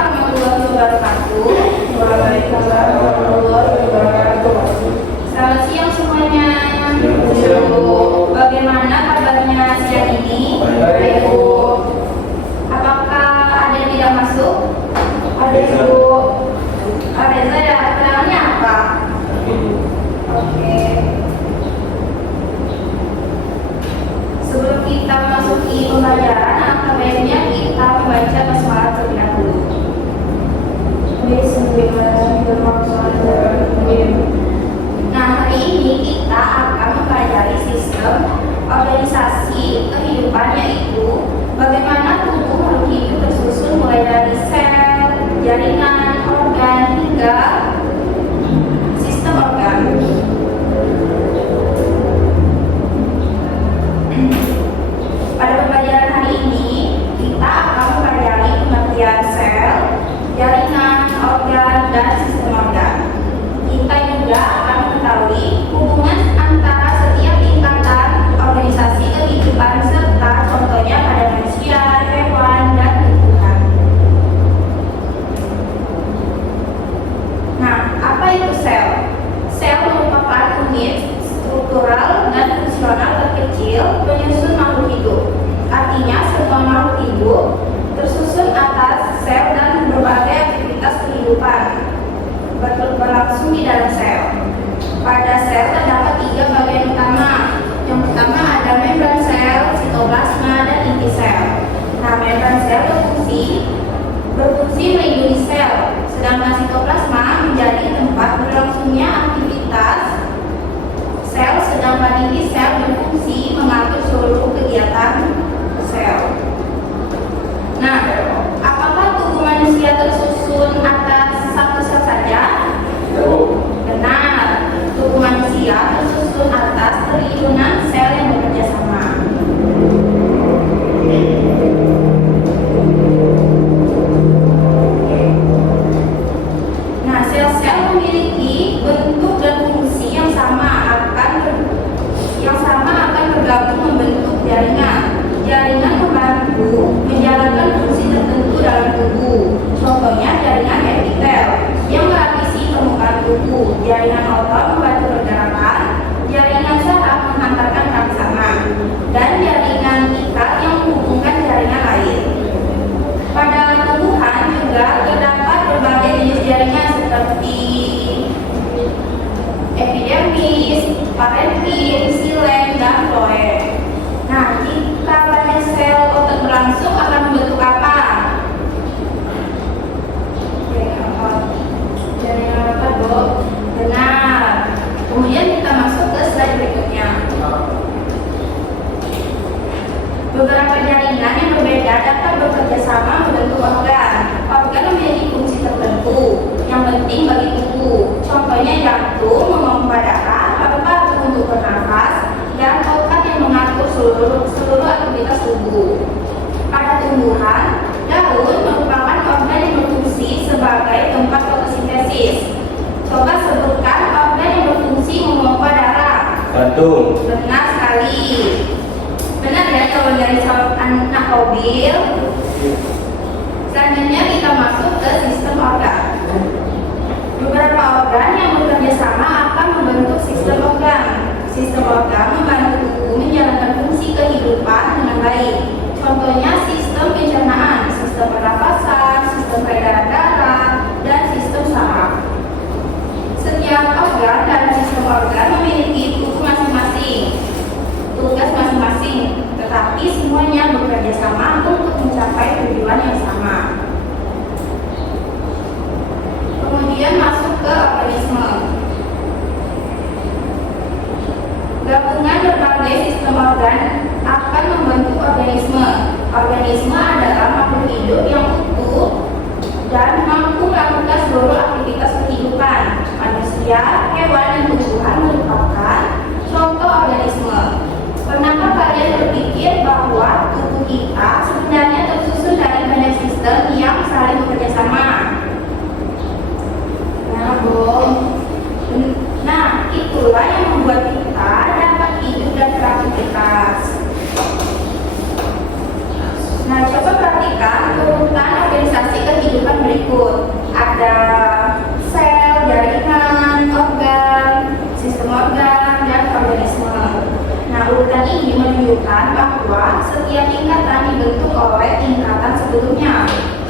warahmatullahi wabarakatuh. Waalaikumsalam warahmatullahi wabarakatuh. Selamat siang semuanya. Bagaimana kabarnya siang ini? Baik, Bu. Apakah ada yang tidak masuk? Ada, Bu. Reza, ya, kenalannya apa? Oke. Sebelum kita masuki pembelajaran, alangkah baiknya kita membaca basmalah terlebih dahulu. Bismillahirrahmanirrahim. Nah, hari ini kita akan mempelajari sistem organisasi kehidupan, yaitu bagaimana tubuh makhluk hidup tersusun mulai dari sel, jaringan, organ hingga sistem organ. Pada pembelajaran hari ini kita akan mempelajari pengertian sel, jaringan, organ, dan sistem organ. Kita juga akan mengetahui hubungan antara setiap tingkatan organisasi kehidupan serta contohnya pada manusia, hewan, dan tumbuhan. Nah, apa itu sel? Sel merupakan unit struktural dan fungsional terkecil penyusun makhluk hidup. Artinya, semua makhluk hidup tersusun atas sel dan berbagai aktivitas kehidupan berlangsung di dalam sel. Pada sel terdapat 3 bagian utama. Yang pertama ada membran sel, sitoplasma, dan inti sel. Nah, membran sel berfungsi melindungi sel, sedangkan sitoplasma menjadi tempat berlangsungnya aktivitas sel, sedangkan inti sel berfungsi mengatur seluruh kegiatan sel. Nah, apakah tubuh manusia tersusun atas satu sel saja? Benar, tubuh manusia tersusun atas triliunan sel yang bekerja sama. Nah, sel-sel memiliki bentuk dan fungsi yang sama akan bergabung membentuk jaringan. Jaringan membantu menjalankan fungsi tertentu dalam tubuh. Contohnya jaringan epitel yang melapisi permukaan tubuh, jaringan otot membantu pergerakan, jaringan saraf menghantarkan rangsangan, dan jaringan ikat yang menghubungkan jaringan lain. Pada tumbuhan juga terdapat berbagai jenis jaringan seperti epidermis, parenkim, xilem, dan floem. Nah, jika banyak sel otot berlangsung akan membentuk apa? Jaringan otot, Bu. Benar. Kemudian kita masuk ke slide berikutnya. Beberapa jaringan yang berbeda dapat bekerja sama membentuk organ. Organ memiliki fungsi tertentu yang penting bagi tubuh. Contohnya jantung memompa darah, paru-paru untuk bernafas, dan otak yang mengatur seluruh aktivitas tubuh. Pada tumbuhan, daun merupakan organ yang berfungsi sebagai tempat fotosintesis. Coba sebutkan organ yang berfungsi memompa darah. Jantung. Benar sekali. Benar ya, jawaban dari anak mobil. Selanjutnya kita masuk ke sistem organ. Beberapa organ yang bekerja sama akan membentuk sistem organ. Sistem organ membantu tubuh menjalankan fungsi kehidupan dengan baik. Contohnya sistem pencernaan, sistem pernapasan, sistem peredaran darah, dan sistem saraf. Setiap organ dan sistem organ memiliki tugas masing-masing, tetapi semuanya bekerja sama untuk mencapai tujuan yang sama. Kemudian masuk ke organisme. Gabungan berbagai sistem organ akan membentuk organisme. Organisme adalah makhluk hidup yang utuh dan mampu melakukan seluruh aktivitas kehidupan. Manusia, hewan, dan tumbuhan merupakan contoh organisme. Pernahkah kalian berpikir bahwa tubuh kita sebenarnya tersusun dari banyak sistem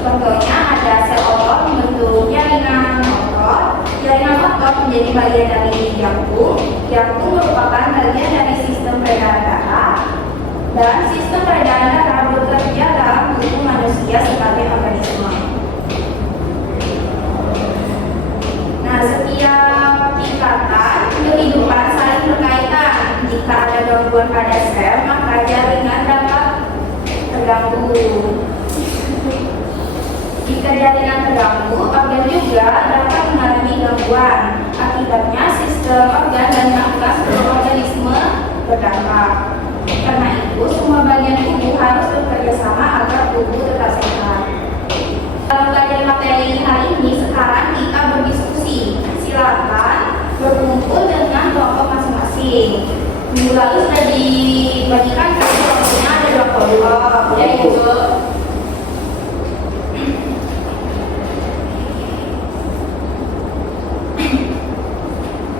Contohnya ada sel otot membentuk jaringan otot. Jaringan otot menjadi bagian dari jantung. Jantung merupakan bagian dari sistem peredaran darah. Dan sistem peredaran darah bekerja dalam tubuh manusia sebagai organisme. Nah, setiap tingkatan kehidupan saling berkaitan. Jika ada gangguan pada sel, maka jaringan dapat terganggu. Jika jaringan terganggu, organ juga dapat mengalami gangguan. Akibatnya sistem organ dan nafas organisme berdampak. Karena itu, semua bagian tubuh harus bekerja sama agar tubuh tetap sehat. Dalam pelajaran materi hari ini, sekarang kita berdiskusi. Silakan berkumpul dengan kelompok masing-masing. Minggu lalu sudah dibagikan kelompoknya ada 2 kelompok, yaitu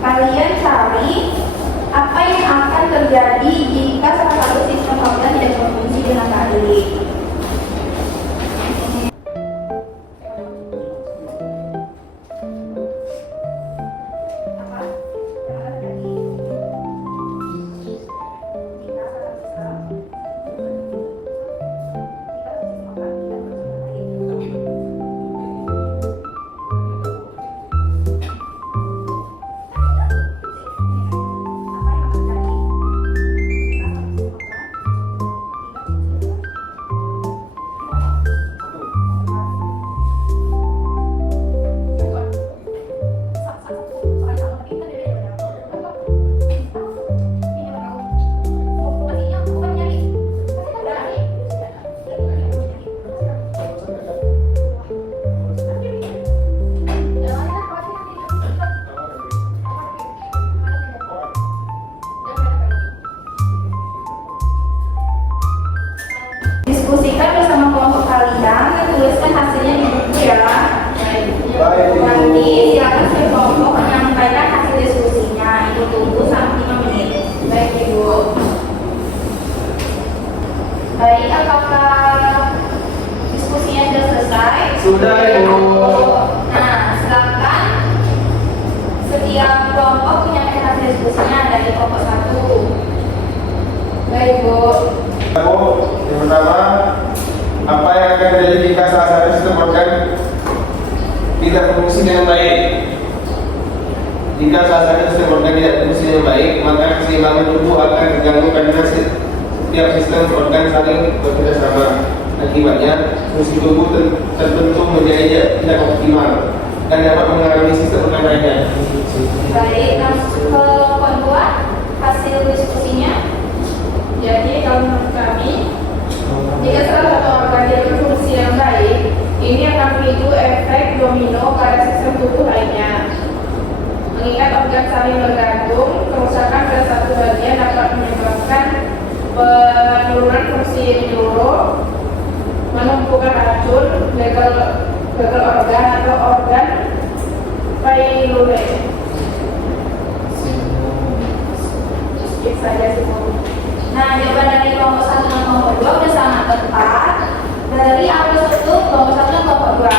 kalian cari apa yang akan terjadi jika salah satu sistem organ tidak berfungsi dengan baik. Diskusikan bersama kelompok kalian, tuliskan hasilnya di buku ya. Nanti silakan setiap kelompok menyampaikan hasil diskusinya. Ibu tunggu sampai 5 menit. Baik Ibu. Baik, apakah diskusinya sudah selesai? Sudah Ibu. Nah, silakan setiap kelompok menyampaikan hasil diskusinya dari kelompok 1. Baik Bu. Yang pertama, apa yang akan terjadi jika salah satu sistem organ tidak berfungsi dengan baik? Jika salah satu sistem organ tidak berfungsi dengan baik, maka keseimbangan tubuh akan terganggu karena setiap sistem organ saling bekerja sama. Akibatnya, fungsi tubuh tertentu menjadi tidak optimal dan dapat mengalami sistem organ lainnya. Baik, langsung ke kelompok 2 hasil diskusinya. Jadi kalau menurut kami, jika salah satu organ tidak berfungsi yang baik, ini akan memicu efek domino pada sistem tubuh lainnya. Mengingat organ saling bergantung, kerusakan pada satu bagian dapat menyebabkan penurunan fungsi menyeluruh, menumpukan racun, gagal organ atau organ payluler. Skip saja sih Bu. Nah, jawaban dari kelompok 1 dan kelompok 2 sudah sangat tepat. Dari awal satu kelompok 1 dan kelompok 2.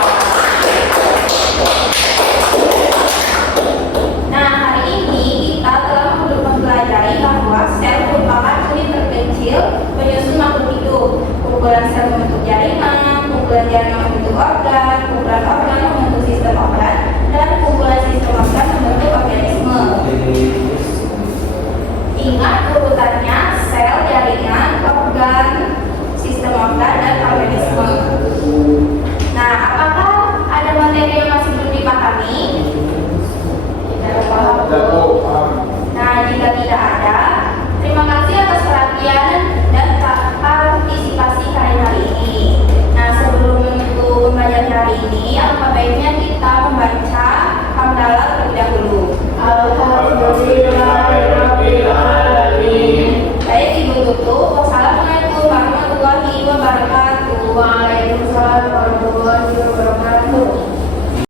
Nah, hari ini kita telah mempelajari bahwa sel merupakan unit terkecil penyusun makhluk hidup. Kumpulan sel membentuk jaringan, kumpulan jaringan membentuk organ, kumpulan organ membentuk sistem organ, dan kumpulan sistem organ membentuk organisme. Ingat urutannya: sel, jaringan, organ, sistem organ, dan organisme. Nah, apakah ada materi yang masih belum dipahami? Tidak paham. Nah, jika tidak ada, terima kasih atas perhatian dan partisipasi kalian hari ini. Nah, sebelum menutup pembelajaran hari ini, alangkah baiknya kita membantu